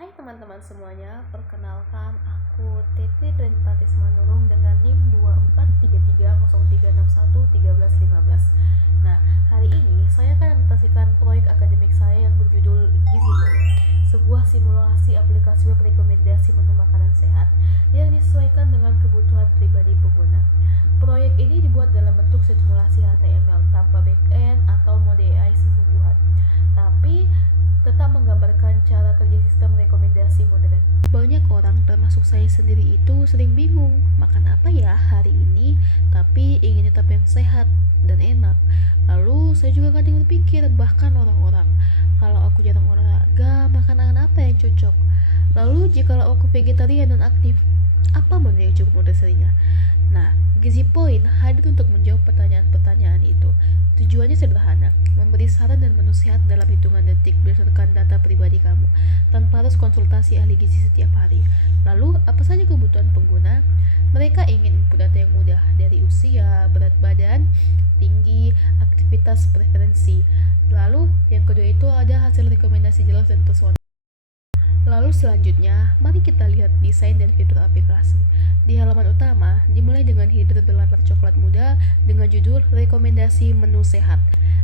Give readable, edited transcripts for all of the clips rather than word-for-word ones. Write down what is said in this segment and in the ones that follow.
Hai teman-teman semuanya, perkenalkan aku Titi Trinitatis Manurung dengan NIM 243303611315. Nah, hari ini saya akan presentasikan proyek akademik saya yang berjudul Gizi Boy, sebuah simulasi aplikasi web rekomendasi menu makanan sehat yang disesuaikan dengan kebutuhan pribadi pengguna. Proyek ini dibuat dalam bentuk simulasi HTML tanpa backend atau mode AI sesungguhan, tapi tetap menggambarkan cara kerja sistem rekomendasi modern. Banyak orang, termasuk saya sendiri itu sering bingung, makan apa ya hari ini, tapi ingin tetap yang sehat dan enak. Lalu saya juga kadang berpikir, bahkan orang-orang, kalau aku jarang olahraga, makanan apa yang cocok? Lalu jika aku vegetarian dan aktif, apa menu yang cukup untuk seringnya? Nah, Gizi Point hadir untuk menjawab pertanyaan-pertanyaan itu. Tujuannya sederhana, memberi saran dan menu sehat dalam hitungan detik berdasarkan data pribadi kamu, tanpa harus konsultasi ahli gizi setiap hari. Lalu, apa saja kebutuhan pengguna? Mereka ingin input data yang mudah, dari usia, berat badan, tinggi, aktivitas, preferensi. Lalu, yang kedua itu ada hasil rekomendasi jelas dan personal. Lalu selanjutnya, mari kita lihat desain dan fitur aplikasi. Di halaman utama, dimulai dengan header berlatar coklat muda dengan judul Rekomendasi Menu Sehat.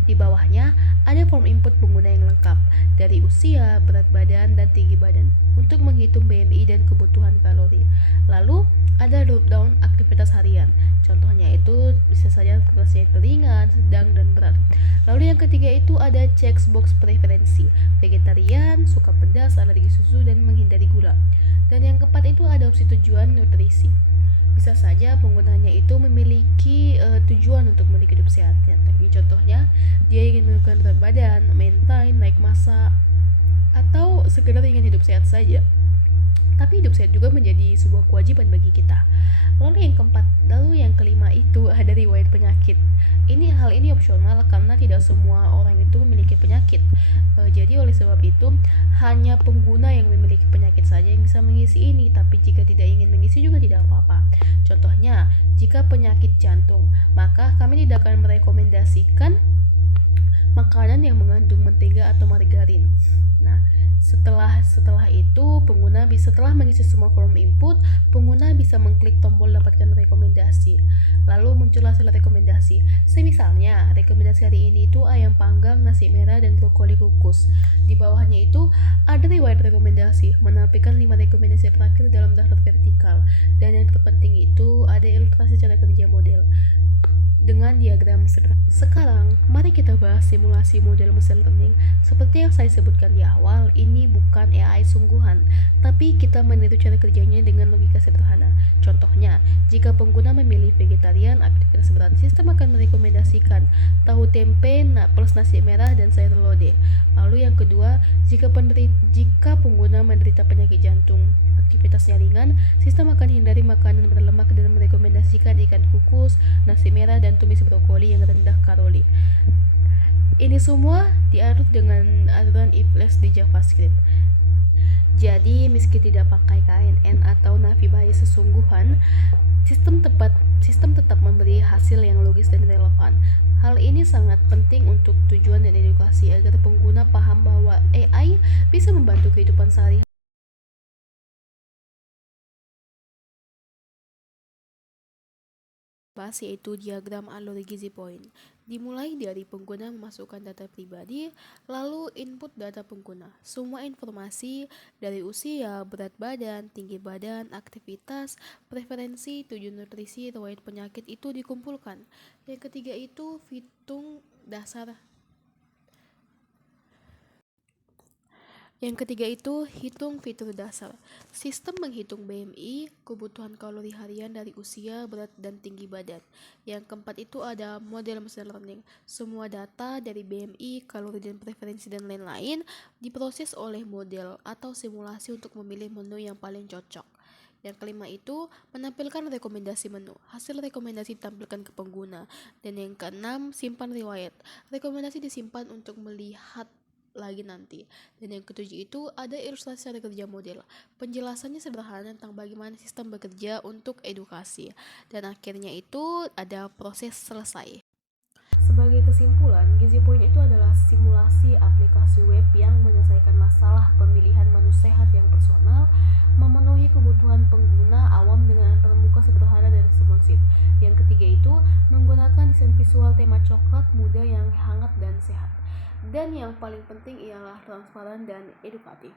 Di bawahnya, ada form input pengguna yang lengkap, dari usia, berat badan, dan tinggi badan, untuk menghitung BMI dan kebutuhan kalori. Lalu, ada drop-down aktivitas harian. Contohnya itu bisa saja aktivitas yang ringan, sedang, dan berat. Lalu yang ketiga itu ada checkbox preferensi, vegetarian, suka pedas, alergi susu, dan menghindari gula. Dan yang keempat itu ada opsi tujuan nutrisi. Bisa saja penggunanya itu memiliki tujuan untuk memiliki hidup sehat. Tapi contohnya, dia ingin menurunkan berat badan, maintain, naik massa, atau sekedar ingin hidup sehat saja. Tapi hidup sehat juga menjadi sebuah kewajiban bagi kita. Lalu yang kelima itu ada riwayat penyakit. Hal ini opsional karena tidak semua orang itu memiliki penyakit. Jadi oleh sebab itu hanya pengguna yang memiliki penyakit saja yang bisa mengisi ini. Tapi jika tidak ingin mengisi juga tidak apa-apa. Contohnya, jika penyakit jantung, maka kami tidak akan merekomendasikan makanan yang mengandung mentega atau margarin. Nah, setelah itu setelah mengisi semua form input, pengguna bisa mengklik tombol dapatkan rekomendasi. Lalu muncul hasil rekomendasi. Misalnya, rekomendasi hari ini itu ayam panggang, nasi merah, dan brokoli kukus. Di bawahnya itu ada riwayat rekomendasi, menampilkan 5 rekomendasi terakhir dalam daftar vertikal. Dan yang terpenting itu ada ilustrasi cara kerja model dengan diagram sederhana. Sekarang, mari kita bahas simulasi model machine learning. Seperti yang saya sebutkan di awal, ini bukan AI sungguhan, tapi kita meniru cara kerjanya dengan logika sederhana. Contohnya, jika pengguna memilih vegetarian, aktivitas berat, sistem akan merekomendasikan tahu tempe plus nasi merah dan sayur lodeh. Lalu yang kedua, jika pengguna menderita penyakit jantung, aktivitasnya ringan, sistem akan hindari makanan berlemak dan merekomendasikan ikan kukus, nasi merah, dan tumis brokoli yang rendah kalori. Ini semua diatur dengan aturan if-else di JavaScript. Jadi, meski tidak pakai KNN atau Navi Bayes sesungguhan, sistem tetap memberi hasil yang logis dan relevan. Hal ini sangat penting untuk tujuan dan edukasi agar pengguna paham bahwa AI bisa membantu kehidupan sehari-hari. Yaitu diagram alur Gizi Point. Dimulai dari pengguna memasukkan data pribadi, lalu input data pengguna. Semua informasi dari usia, berat badan, tinggi badan, aktivitas, preferensi, tujuan nutrisi, riwayat penyakit itu dikumpulkan. Yang ketiga itu hitung fitur dasar. Sistem menghitung BMI, kebutuhan kalori harian dari usia, berat, dan tinggi badan. Yang keempat itu ada model machine learning. Semua data dari BMI, kalori, dan preferensi dan lain-lain diproses oleh model atau simulasi untuk memilih menu yang paling cocok. Yang kelima itu menampilkan rekomendasi menu. Hasil rekomendasi ditampilkan ke pengguna. Dan yang keenam, simpan riwayat. Rekomendasi disimpan untuk melihat lagi nanti. Dan yang ketujuh itu ada ilustrasi cara kerja model. Penjelasannya sederhana tentang bagaimana sistem bekerja untuk edukasi. Dan akhirnya itu ada proses selesai. Sebagai kesimpulan, Gizi Point itu adalah simulasi aplikasi web yang menyelesaikan masalah pemilihan manusia sehat yang personal, memenuhi kebutuhan pengguna awam dengan antarmuka sederhana dan responsif. Yang ketiga itu menggunakan desain visual tema coklat muda yang hangat dan sehat. Dan yang paling penting ialah transparan dan edukatif.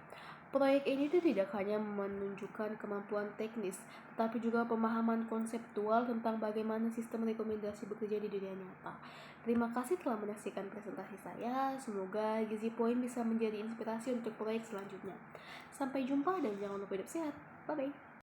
Proyek ini tuh tidak hanya menunjukkan kemampuan teknis, tetapi juga pemahaman konseptual tentang bagaimana sistem rekomendasi bekerja di dunia nyata. Terima kasih telah menyaksikan presentasi saya. Semoga Gizi Point bisa menjadi inspirasi untuk proyek selanjutnya. Sampai jumpa dan jangan lupa hidup sehat. Bye-bye.